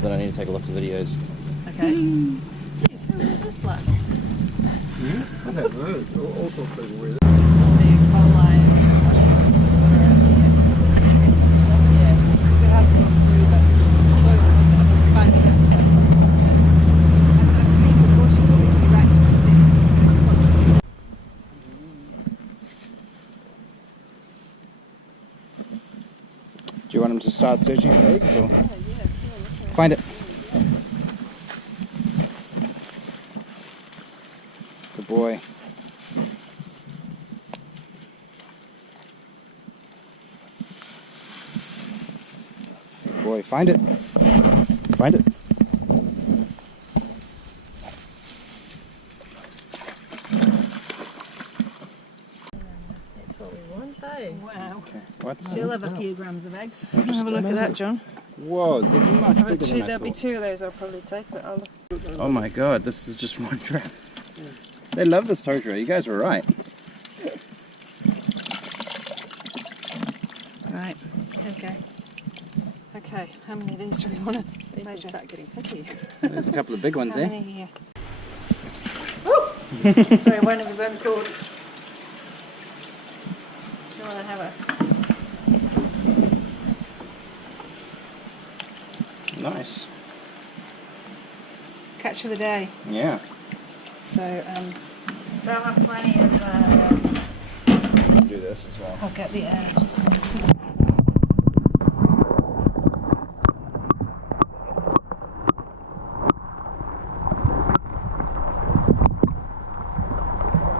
Then I need to take lots of videos. Okay. Jeez, who wrote this last? I don't know. All sorts of people read it. Do you want him to start searching for eggs, or find it? Good boy. Good boy, find it. Find it. That's what we want, eh? Wow. Okay, what's You'll have a few grams of eggs. Just Have a look at that, John. Whoa, they're much bigger than I There'll be thought. 2 of those I'll probably take, but I'll... Oh my god, this is just one trap. They love this totara, you guys were right. Right, okay. Okay, how many of these do we want to measure? Start getting picky. There's a couple of big ones How there. many here? Sorry, one of his own cord. Do you want to have a Nice. catch of the day? Yeah. So, they'll have plenty of... Do this as well. I'll get the